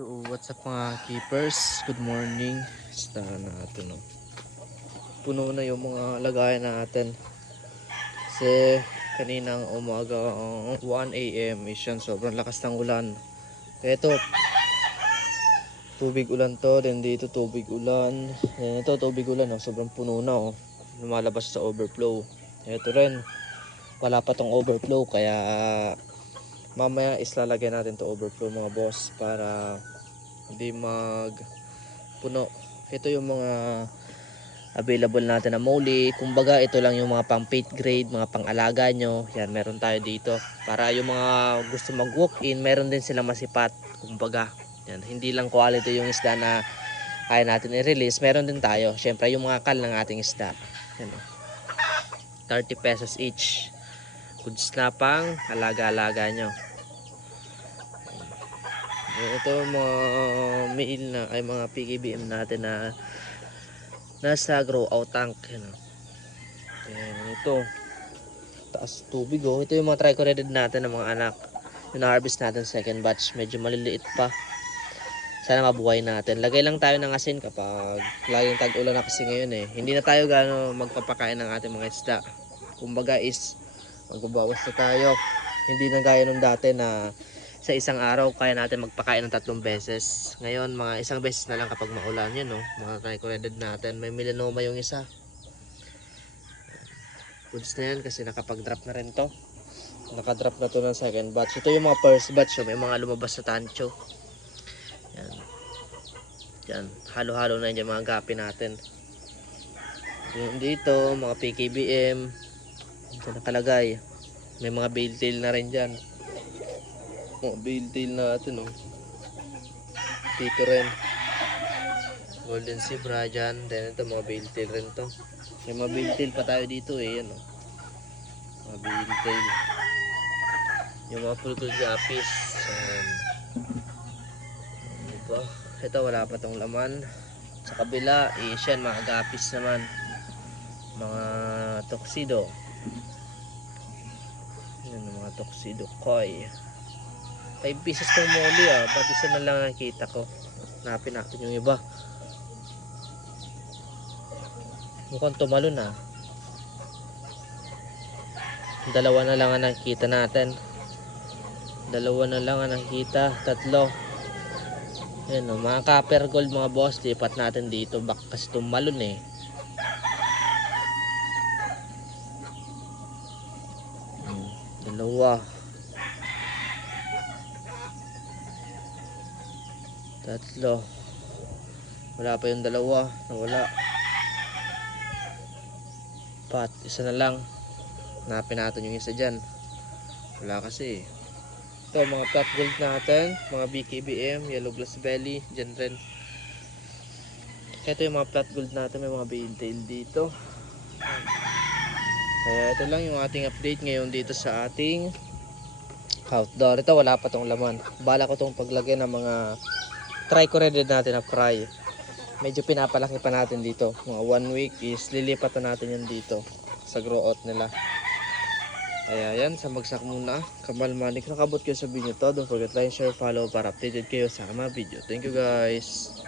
So what's up mga keepers? Good morning. Basta natin, no. Puno na yung mga lagayan natin. Kasi kaninang umaga 1 AM is yan, sobrang lakas ng ulan. Kaya ito, tubig ulan to. Then dito tubig ulan. Then ito tubig ulan, no. Sobrang puno na, oh. Lumalabas sa overflow. Ito rin, wala pa tong overflow. Kaya mamaya islalagay natin to overflow mga boss para hindi mag puno. Ito yung mga available natin na moli. Kumbaga ito lang yung mga pang feed grade, mga pang alaga nyo. Yan, meron tayo dito. Para yung mga gusto mag walk in, meron din silang masipat. Kumbaga, yan, hindi lang quality yung isda na kaya natin i-release. Meron din tayo. Syempre yung mga kal ng ating isda. Yan, 30 pesos each. Goods na pang alaga-alaga nyo. Ito mga male na ay mga PKBM natin na nasa grow out tank. Ito taas tubig, oh. Ito yung mga trichoredid natin ng mga anak. Yung na-harvest natin second batch. Medyo maliliit pa. Sana mabuhay natin. Lagay lang tayo ng asin kapag laging tag-ulan na kasi ngayon eh. Hindi na tayo gaano magpapakain ng ating mga isda. Kumbaga is magbabawas na tayo. Hindi na gaya nung dati na sa isang araw kaya natin magpakain ng 3 beses. Ngayon mga isang beses na lang kapag maulan. Yan, oh. Mga trichoredid natin. May melanoma yung isa. Goods na yan kasi nakapag-drop na rin to. Nakadrop na to ng second batch. Ito yung mga first batch, oh. May mga lumabas na tancho. Yan. Yan. Halo-halo na yan yung mga gapi natin. Yung dito, mga PKBM. Ito nakalagay. May mga bale tail na rin dyan. Mga bale tail natin, oh. Dito rin. Golden zebra dyan. Then ito mga bale tail rin to. May mga bale tail pa tayo dito eh. Yan, oh. Mga bale tail. Yung mga pulkul gapis. Diba? Ito wala pa tong laman. Sa kabila is yan mga gapis naman. Mga tuxedo. Yan mga tuxedo koi. 5 pieces tong moli, ah. Ba't isa na lang nakita ko. Hanapin natin yung iba. Mukhang tumalon, ah. Dalawa na lang ang nakikita natin. Dalawa na lang ang nakikita. 3. Yan, oh, mga copper gold mga boss. Lipat natin dito. Bak kasi tumalon eh. Dalawa. 3. Wala pa yung dalawa. Nawala. 4. Isa na lang. Hanapin natin yung isa dyan. Wala kasi. Ito mga flat gold natin. Mga BKBM. Yellow glass belly. Dyan rin. Ito yung mga flat gold natin. May mga bale tail dito. Kaya ito lang yung ating update ngayon dito sa ating outdoor. Ito wala pa tong laman. Bala ko tong paglagay ng mga trichoredid natin na fry. Medyo pinapalaki pa natin dito. Mga 1 week is lilipat na natin yan dito sa grow out nila. Kaya yan, sa bagsak muna. Kamal Manik, nakabot kayo sa video to. Don't forget like, share, follow para updated kayo sa mga video. Thank you guys.